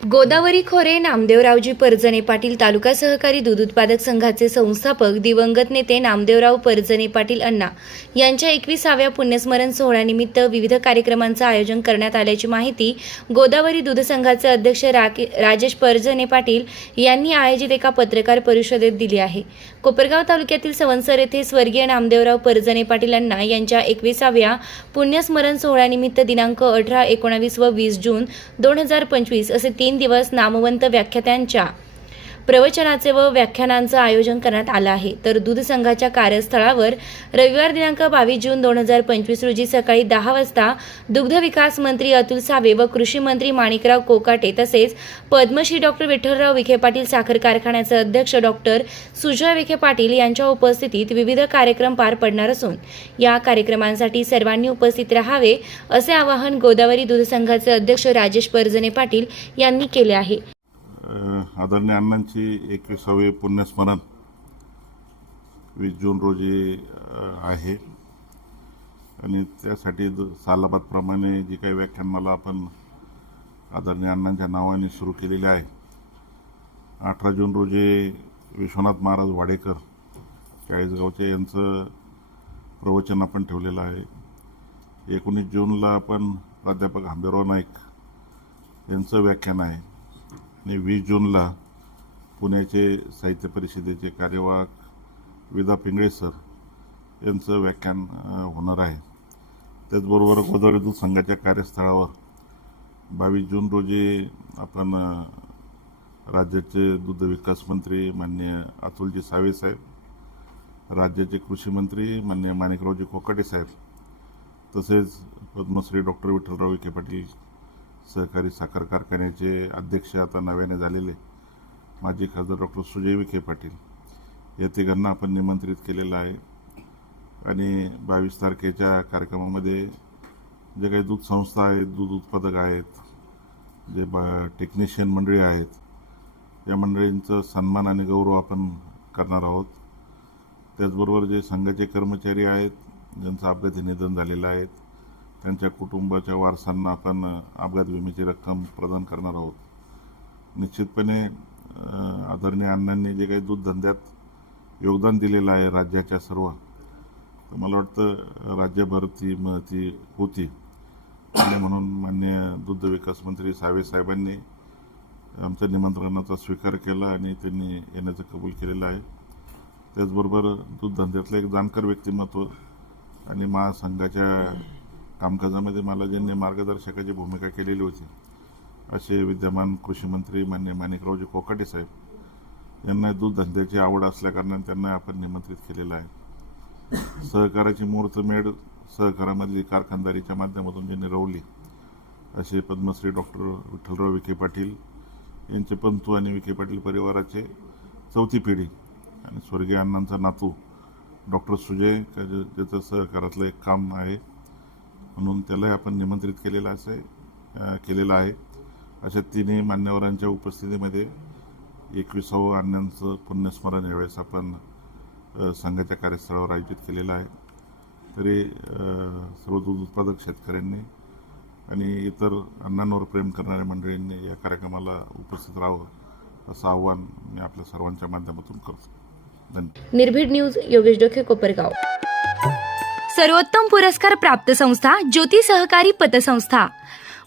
गोदावरी खोरे नामदेवरावजी परजणे पाटील तालुका सहकारी दूध उत्पादक संघाचे संस्थापक दिवंगत नेते नामदेवराव परजणे पाटील अण्णा यांच्या एकविसाव्या पुण्यस्मरण सोहळ्यानिमित्त विविध कार्यक्रमांचं आयोजन करण्यात आल्याची माहिती गोदावरी दूध संघाचे अध्यक्ष राके राजेश परजणे पाटील यांनी आयोजित एका पत्रकार परिषदेत दिली आहे. कोपरगाव तालुक्यातील सवनसर येथे स्वर्गीय नामदेवराव परजणे पाटील अण्णा यांच्या एकविसाव्या पुण्यस्मरण सोहळ्यानिमित्त दिनांक अठरा एकोणावीस व वीस जून दोन हजार पंचवीस असे तीन तीन दिवस नामवंत व्याख्यात्यांच्या प्रवचनाचे व व्याख्यानांचं आयोजन करण्यात आलं आहे. तर दूध संघाच्या कार्यस्थळावर रविवार दिनांक बावीस जून दोन हजार पंचवीस रोजी सकाळी दहा वाजता दुग्ध विकास मंत्री अतुल सावे व कृषी मंत्री माणिकराव कोकाटे तसेच पद्मश्री डॉक्टर विठ्ठलराव विखे पाटील साखर कारखान्याचे अध्यक्ष डॉक्टर सुजय विखे पाटील यांच्या उपस्थितीत विविध कार्यक्रम पार पडणार असून या कार्यक्रमांसाठी सर्वांनी उपस्थित राहावे असे आवाहन गोदावरी दूध संघाचे अध्यक्ष राजेश परजने पाटील यांनी केले आहे. आदरणीय अण्णांची एकविसावे पुण्यस्मरण वीस जून रोजी आहे. आणि त्यासाठी द- सालाबादप्रमाणे जी काही व्याख्यानमाला आपण आदरणीय अण्णांच्या नावाने सुरू केलेली आहे. अठरा जून रोजी विश्वनाथ महाराज वाडेकर चाळीसगावचे यांचं प्रवचन आपण ठेवलेलं आहे. एकोणीस जूनला आपण प्राध्यापक आंबेराव नाईक यांचं व्याख्यान आहे. आणि वीस जूनला पुण्याचे साहित्य परिषदेचे कार्यवाहक विदा पिंगळे सर यांचं व्याख्यान होणार आहे. त्याचबरोबर गोदावरी दूध संघाच्या कार्यस्थळावर बावीस जून रोजी आपण राज्याचे दूध विकास मंत्री माननीय अतुलजी सावे साहेब राज्याचे कृषी मंत्री माननीय माणिकरावजी कोकाटे साहेब तसेच पद्मश्री डॉक्टर विठ्ठलराव विखे पाटील सहकारी साखर कारखान्याचे अध्यक्ष आता नव्याने झालेले माजी खासदार डॉक्टर सुजय विखे पाटील. या तिघांना आपण निमंत्रित केलेलं आहे. आणि बावीस तारखेच्या कार्यक्रमामध्ये जे काही दूध संस्था आहेत दूध उत्पादक आहेत जे ब टेक्निशियन मंडळी आहेत या मंडळींचं सन्मान आणि गौरव आपण करणार आहोत. त्याचबरोबर जे संघाचे कर्मचारी आहेत ज्यांचं अपघाती निधन झालेलं आहे त्यांच्या कुटुंबाच्या वारसांना आपण अपघात विम्याची रक्कम प्रदान करणार आहोत. निश्चितपणे आदरणीय अण्णांनी जे काही दूध धंद्यात योगदान दिलेलं आहे राज्याच्या सर्व तर मला वाटतं राज्यभर ती म ती होती. आणि म्हणून मान्य दूध विकास मंत्री सावे साहेबांनी आमच्या निमंत्रणाचा स्वीकार केला आणि त्यांनी येण्याचं कबूल केलेलं आहे. त्याचबरोबर दूध धंद्यातलं एक जाणकार व्यक्तिमत्व आणि महासंघाच्या कामकाजामध्ये मला ज्यांनी मार्गदर्शकाची भूमिका केलेली होती. असे विद्यमान कृषीमंत्री मान्य माणिकरावजी कोकाटे साहेब यांना दूध धंद्याची आवड असल्याकारणाने त्यांना आपण निमंत्रित केलेलं आहे. सहकाराची मुहूर्तमेढ सहकारामधली कारखानदारीच्या माध्यमातून ज्यांनी रवली असे पद्मश्री डॉक्टर विठ्ठलराव विखे पाटील यांचे पंतू आणि विखे पाटील परिवाराचे चौथी पिढी आणि स्वर्गीय अण्णांचा नातू डॉक्टर सुजय का ज्याचं सहकारातलं एक काम आहे म्हणून त्यालाही आपण निमंत्रित केलेलं असं आहे, केलेलं आहे. अशा तिन्ही मान्यवरांच्या उपस्थितीमध्ये एकविसावं अण्णांचं पुण्यस्मरण यावेळेस आपण संघाच्या कार्यस्थळावर आयोजित केलेलं आहे. तरी सर्व दूध उत्पादक शेतकऱ्यांनी आणि इतर अण्णांवर प्रेम करणाऱ्या मंडळींनी या कार्यक्रमाला उपस्थित राहावं असं आव्हान मी आपल्या सर्वांच्या माध्यमातून करतो. धन्यवाद. निर्भीड न्यूज योगेश डोके कोपरगाव. सर्वोत्तम पुरस्कार प्राप्त संस्था ज्योती सहकारी पतसंस्था.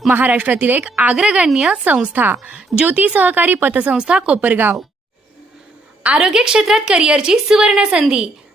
महाराष्ट्रातील एक अग्रगण्य संस्था ज्योती सहकारी पतसंस्था कोपरगाव. आरोग्य क्षेत्रात करिअरची सुवर्ण संधी